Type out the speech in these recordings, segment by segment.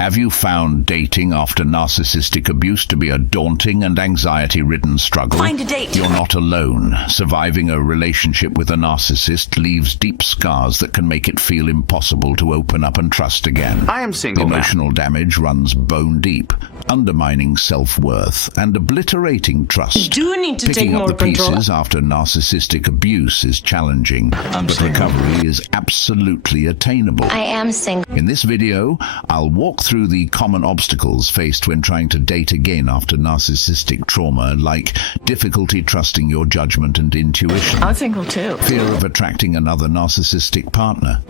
Have you found dating after narcissistic abuse to be a daunting and anxiety-ridden struggle? Find a date. You're not alone. Surviving a relationship with a narcissist leaves deep scars that can make it feel impossible to open up and trust again. I am single now. Emotional damage runs bone deep, undermining self-worth and obliterating trust. You do need to take Picking up more the control. pieces after narcissistic abuse is challenging, but recovery is absolutely attainable. I am single. In this video, I'll walk through the common obstacles faced when trying to date again after narcissistic trauma, like difficulty trusting your judgment and intuition, I'm single too. fear of attracting another narcissistic partner,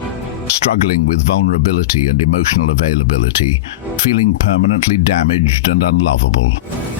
struggling with vulnerability and emotional availability, feeling permanently damaged and unlovable,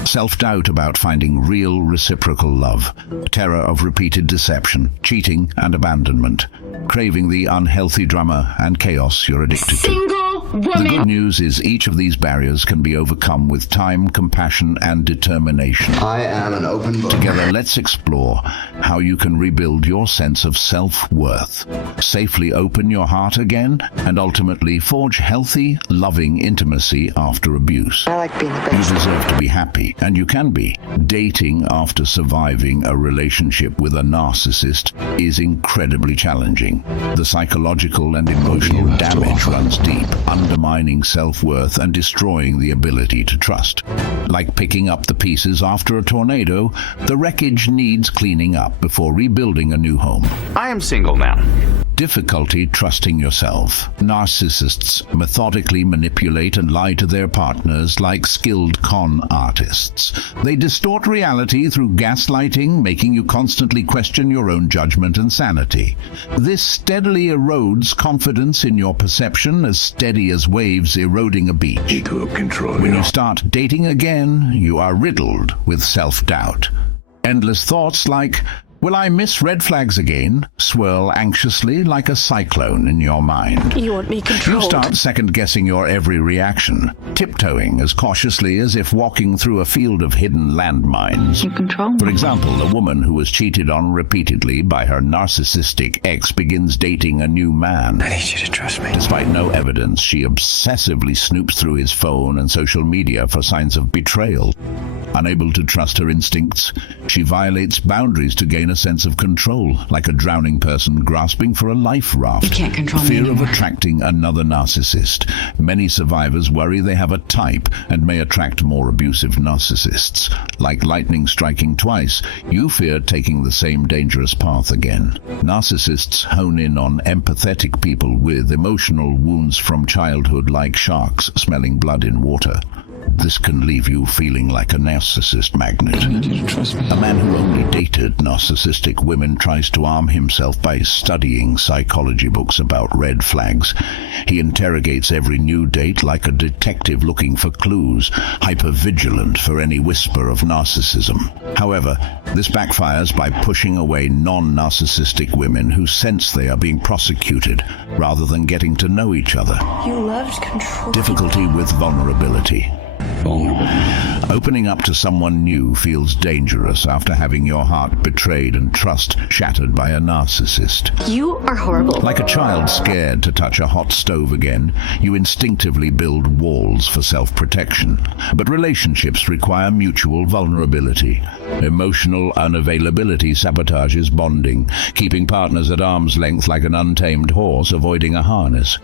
self-doubt about finding real reciprocal love, terror of repeated deception, cheating and abandonment, craving the unhealthy drama and chaos you're addicted to. The good news is each of these barriers can be overcome with time, compassion, and determination. I am an open book. Together, let's explore how you can rebuild your sense of self-worth, safely open your heart again, and ultimately forge healthy, loving intimacy after abuse. I like being the best. You deserve to be happy, and you can be. Dating after surviving a relationship with a narcissist is incredibly challenging. The psychological and emotional damage runs deep, undermining self-worth and destroying the ability to trust. Like picking up the pieces after a tornado, the wreckage needs cleaning up before rebuilding a new home. I am single now. Difficulty trusting yourself. Narcissists methodically manipulate and lie to their partners like skilled con artists. They distort reality through gaslighting, making you constantly question your own judgment and sanity. This steadily erodes confidence in your perception, as steady as waves eroding a beach. When you start dating again, you are riddled with self-doubt. Endless thoughts like, will I miss red flags again, swirl anxiously like a cyclone in your mind. You want me You controlled. start second-guessing your every reaction, tiptoeing as cautiously as if walking through a field of hidden landmines. You control me. For example, a woman who was cheated on repeatedly by her narcissistic ex begins dating a new man. I need you to trust me. Despite no evidence, she obsessively snoops through his phone and social media for signs of betrayal. Unable to trust her instincts, she violates boundaries to gain a sense of control, like a drowning person grasping for a life raft. You can't control me Fear of anymore. attracting another narcissist. Many survivors worry they have a type and may attract more abusive narcissists. Like lightning striking twice, you fear taking the same dangerous path again. Narcissists hone in on empathetic people with emotional wounds from childhood, like sharks smelling blood in water. This can leave you feeling like a narcissist magnet. I need you to trust me. A man who only dated narcissistic women tries to arm himself by studying psychology books about red flags. He interrogates every new date like a detective looking for clues, hyper-vigilant for any whisper of narcissism. However, this backfires by pushing away non-narcissistic women who sense they are being prosecuted rather than getting to know each other. You loved control. Difficulty with vulnerability. Opening up to someone new feels dangerous after having your heart betrayed and trust shattered by a narcissist. You are horrible. Like a child scared to touch a hot stove again, you instinctively build walls for self-protection. But relationships require mutual vulnerability. Emotional unavailability sabotages bonding, keeping partners at arm's length like an untamed horse avoiding a harness.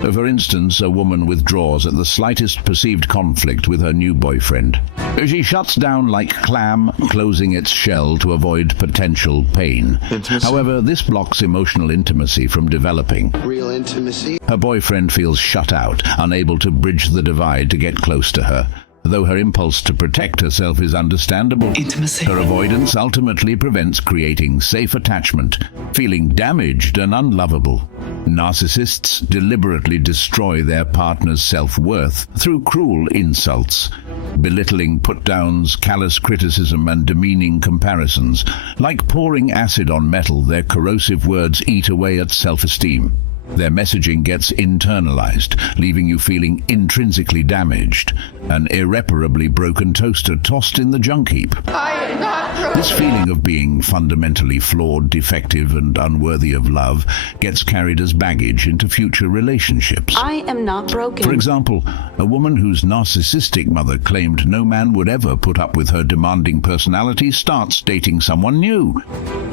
For instance, a woman withdraws at the slightest perceived conflict with her new boyfriend. She shuts down like clam, closing its shell to avoid potential pain. However, this blocks emotional intimacy from developing. Real intimacy. Her boyfriend feels shut out, unable to bridge the divide to get close to her. Though her impulse to protect herself is understandable, Intimacy. her avoidance ultimately prevents creating safe attachment, feeling damaged and unlovable. Narcissists deliberately destroy their partner's self-worth through cruel insults, belittling put-downs, callous criticism, and demeaning comparisons. Like pouring acid on metal, their corrosive words eat away at self-esteem. Their messaging gets internalized, leaving you feeling intrinsically damaged, an irreparably broken toaster tossed in the junk heap. I am not This feeling of being fundamentally flawed, defective, and unworthy of love gets carried as baggage into future relationships. I am not broken. For example, a woman whose narcissistic mother claimed no man would ever put up with her demanding personality starts dating someone new.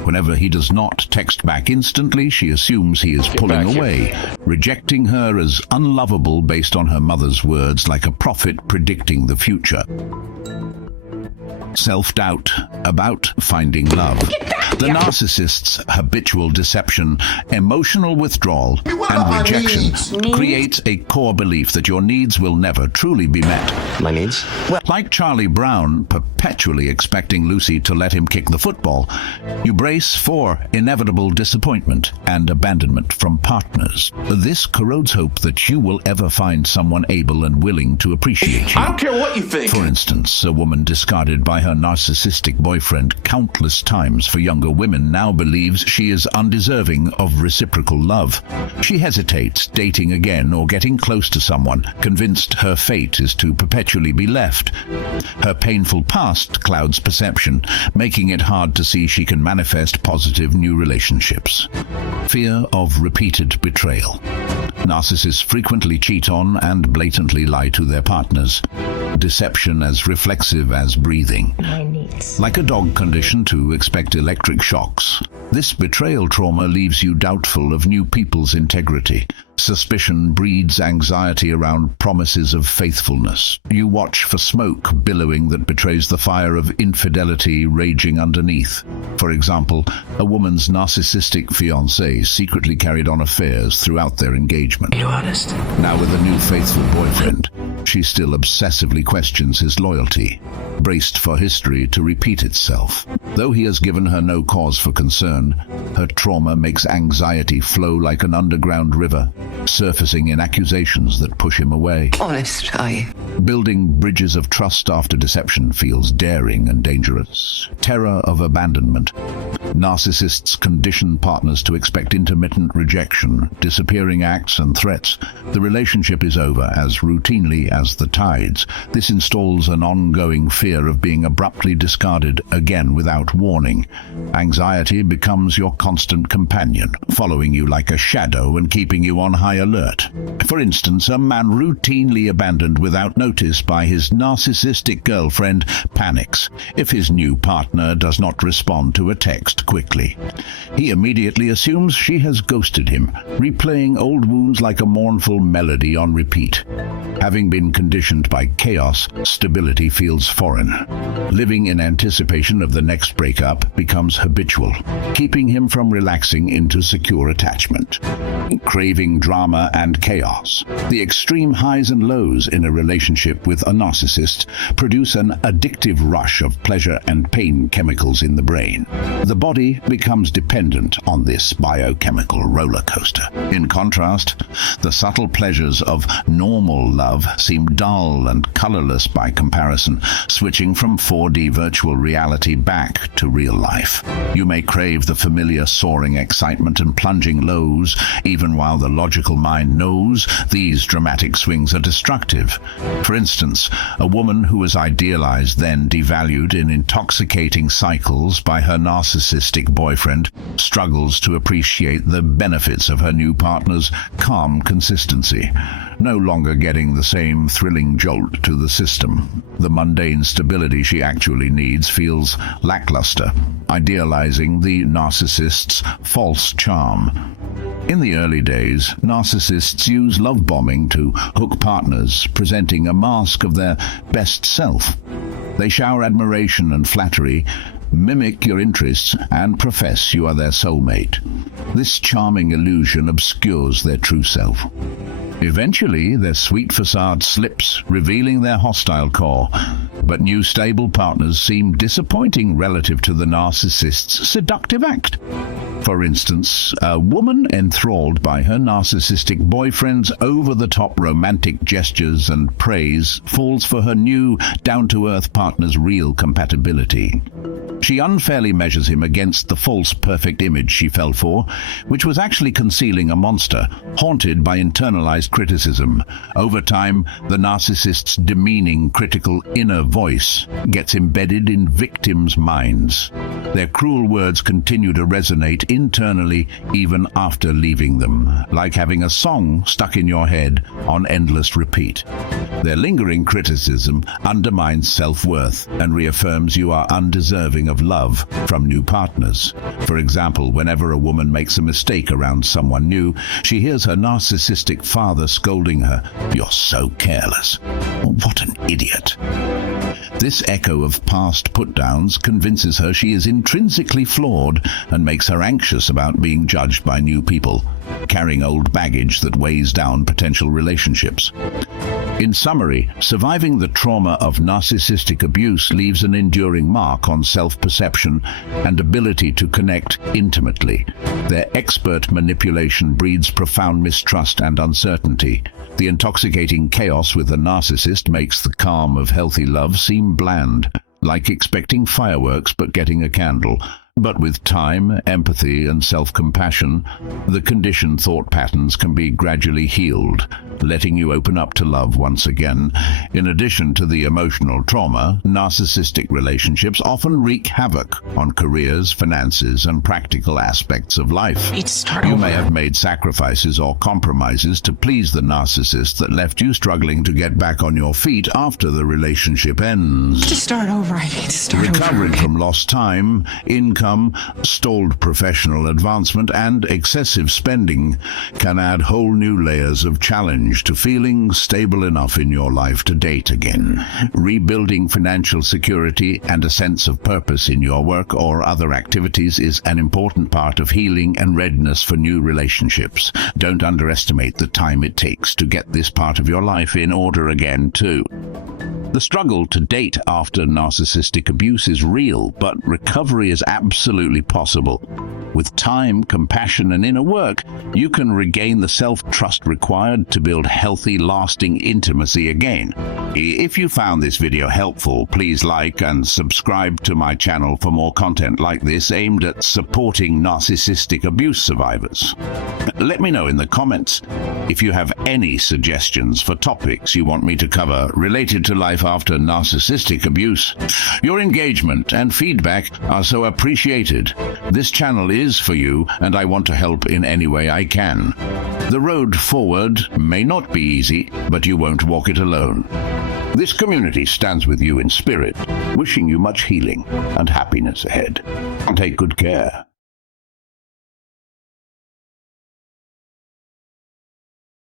Whenever he does not text back instantly, she assumes he is pulling away, rejecting her as unlovable based on her mother's words, like a prophet predicting the future. Self-doubt about finding love. The narcissist's habitual deception, emotional withdrawal, and rejection creates a core belief that your needs will never truly be met. My needs? Like Charlie Brown perpetually expecting Lucy to let him kick the football, you brace for inevitable disappointment and abandonment from partners. This corrodes hope that you will ever find someone able and willing to appreciate you. I don't care what you think. For instance, a woman discarded by her narcissistic boyfriend countless times for younger women now believes she is undeserving of reciprocal love. She hesitates dating again or getting close to someone, convinced her fate is to perpetually be left. Her painful past clouds perception, making it hard to see she can manifest positive new relationships. Fear of repeated betrayal. Narcissists frequently cheat on and blatantly lie to their partners. Deception as reflexive as breathing. Like a dog conditioned to expect electric shocks, this betrayal trauma leaves you doubtful of new people's integrity. Suspicion breeds anxiety around promises of faithfulness. You watch for smoke billowing that betrays the fire of infidelity raging underneath. For example, a woman's narcissistic fiancé secretly carried on affairs throughout their engagement. Are you honest? Now with a new faithful boyfriend, she still obsessively questions his loyalty, braced for history to repeat itself. Though he has given her no cause for concern, her trauma makes anxiety flow like an underground river, surfacing in accusations that push him away. Honest, are you? Building bridges of trust after deception feels daring and dangerous. Terror of abandonment. Narcissists condition partners to expect intermittent rejection, disappearing acts, and threats. The relationship is over as routinely as the tides. This installs an ongoing fear of being abruptly discarded again without warning. Anxiety becomes your constant companion, following you like a shadow and keeping you on high alert. For instance, a man routinely abandoned without notice by his narcissistic girlfriend panics if his new partner does not respond to a text quickly. He immediately assumes she has ghosted him, replaying old wounds like a mournful melody on repeat. Having been conditioned by chaos, stability feels foreign. Living in anticipation of the next breakup becomes habitual, keeping him from relaxing into secure attachment. Craving drama and chaos. The extreme highs and lows in a relationship with a narcissist produce an addictive rush of pleasure and pain chemicals in the brain. The body becomes dependent on this biochemical roller coaster. In contrast, the subtle pleasures of normal love seem dull and colorless by comparison, switching from 4D virtual reality back to real life. You may crave the familiar soaring excitement and plunging lows, even while the logical mind knows these dramatic swings are destructive. For instance, a woman who was idealized, then devalued in intoxicating cycles by her narcissistic boyfriend, struggles to appreciate the benefits of her new partner's calm consistency, no longer getting the same thrilling jolt to the system. The mundane stability she actually needs feels lackluster, idealizing the narcissist's false charm. In the early days, narcissists use love bombing to hook partners, presenting a mask of their best self. They shower admiration and flattery, mimic your interests, and profess you are their soulmate. This charming illusion obscures their true self. Eventually, their sweet facade slips, revealing their hostile core. But new stable partners seem disappointing relative to the narcissist's seductive act. For instance, a woman enthralled by her narcissistic boyfriend's over-the-top romantic gestures and praise falls for her new, down-to-earth partner's real compatibility. She unfairly measures him against the false perfect image she fell for, which was actually concealing a monster, haunted by internalized criticism. Over time, the narcissist's demeaning, critical inner voice gets embedded in victims' minds. Their cruel words continue to resonate internally even after leaving them, like having a song stuck in your head on endless repeat. Their lingering criticism undermines self-worth and reaffirms you are undeserving of love from new partners. For example, whenever a woman makes a mistake around someone new, she hears her narcissistic father scolding her, "You're so careless. What an idiot." This echo of past put-downs convinces her she is intrinsically flawed and makes her anxious about being judged by new people, carrying old baggage that weighs down potential relationships. In summary, surviving the trauma of narcissistic abuse leaves an enduring mark on self-perception and ability to connect intimately. Their expert manipulation breeds profound mistrust and uncertainty. The intoxicating chaos with a narcissist makes the calm of healthy love seem bland, like expecting fireworks but getting a candle. But with time, empathy, and self-compassion, the conditioned thought patterns can be gradually healed, letting you open up to love once again. In addition to the emotional trauma, narcissistic relationships often wreak havoc on careers, finances, and practical aspects of life. You may have made sacrifices or compromises to please the narcissist that left you struggling to get back on your feet after the relationship ends. To start over, I need to start Recovering over. from lost time, income, stalled professional advancement, and excessive spending can add whole new layers of challenge to feeling stable enough in your life to date again. Rebuilding financial security and a sense of purpose in your work or other activities is an important part of healing and readiness for new relationships. Don't underestimate the time it takes to get this part of your life in order again, too. The struggle to date after narcissistic abuse is real, but recovery is absolutely possible. With time, compassion, and inner work, you can regain the self-trust required to build healthy, lasting intimacy again. If you found this video helpful, please like and subscribe to my channel for more content like this aimed at supporting narcissistic abuse survivors. Let me know in the comments if you have any suggestions for topics you want me to cover related to life after narcissistic abuse. Your engagement and feedback are so appreciated. This channel is for you, and I want to help in any way I can. The road forward may not be easy, but you won't walk it alone. This community stands with you in spirit, wishing you much healing and happiness ahead. Take good care.